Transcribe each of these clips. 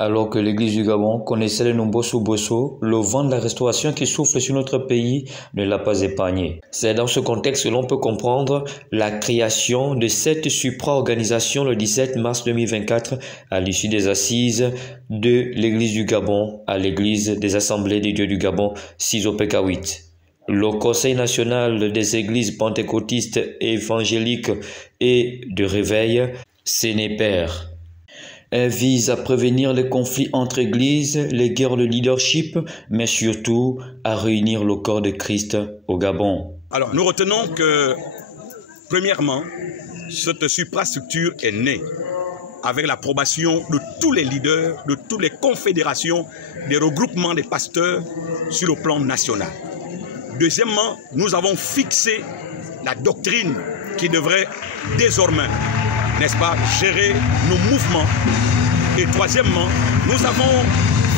Alors que l'Église du Gabon connaissait de nombreux soubresauts, le vent de la restauration qui souffle sur notre pays ne l'a pas épargné. C'est dans ce contexte que l'on peut comprendre la création de cette supra-organisation le 17 mars 2024 à l'issue des assises de l'Église du Gabon à l'Église des Assemblées des Dieux du Gabon, CISOPECA 8. Le Conseil national des églises pentecôtistes évangéliques et de réveil, CNEPER, vise à prévenir les conflits entre églises, les guerres de leadership, mais surtout à réunir le corps de Christ au Gabon. Alors, nous retenons que, premièrement, cette suprastructure est née avec l'approbation de tous les leaders, de toutes les confédérations, des regroupements des pasteurs sur le plan national. Deuxièmement, nous avons fixé la doctrine qui devrait désormais, n'est-ce pas, gérer nos mouvements. Et troisièmement, nous avons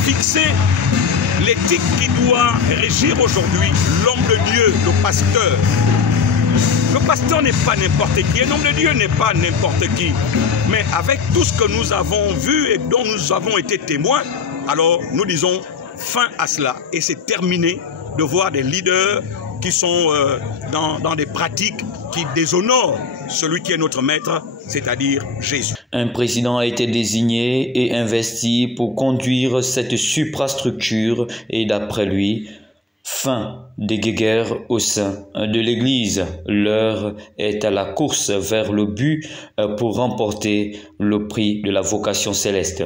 fixé l'éthique qui doit régir aujourd'hui l'homme de Dieu, le pasteur. Le pasteur n'est pas n'importe qui, un homme de Dieu n'est pas n'importe qui. Mais avec tout ce que nous avons vu et dont nous avons été témoins, alors nous disons fin à cela. Et c'est terminé de voir des leaders qui sont dans des pratiques qui déshonorent celui qui est notre maître, c'est-à-dire Jésus. Un président a été désigné et investi pour conduire cette suprastructure et d'après lui, fin des guéguerres au sein de l'Église. L'heure est à la course vers le but pour remporter le prix de la vocation céleste.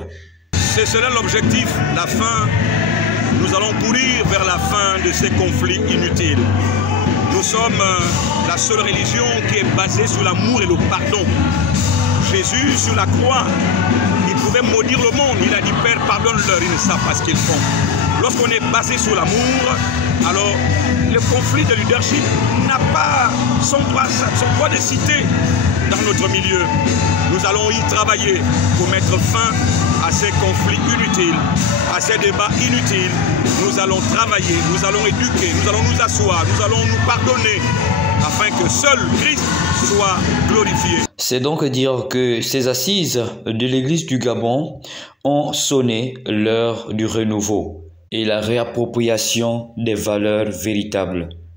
C'est cela l'objectif, la fin. Nous allons courir vers la fin de ces conflits inutiles. Nous sommes la seule religion qui est basée sur l'amour et le pardon. Jésus, sur la croix, il pouvait maudire le monde. Il a dit, Père, pardonne-leur, ils ne savent pas ce qu'ils font. Lorsqu'on est basé sur l'amour, alors le conflit de leadership n'a pas son droit de citer dans notre milieu. Nous allons y travailler pour mettre fin à ces conflits inutiles, à ces débats inutiles. Nous allons travailler, nous allons éduquer, nous allons nous asseoir, nous allons nous pardonner afin que seul Christ soit glorifié. C'est donc dire que ces assises de l'Église du Gabon ont sonné l'heure du renouveau et la réappropriation des valeurs véritables.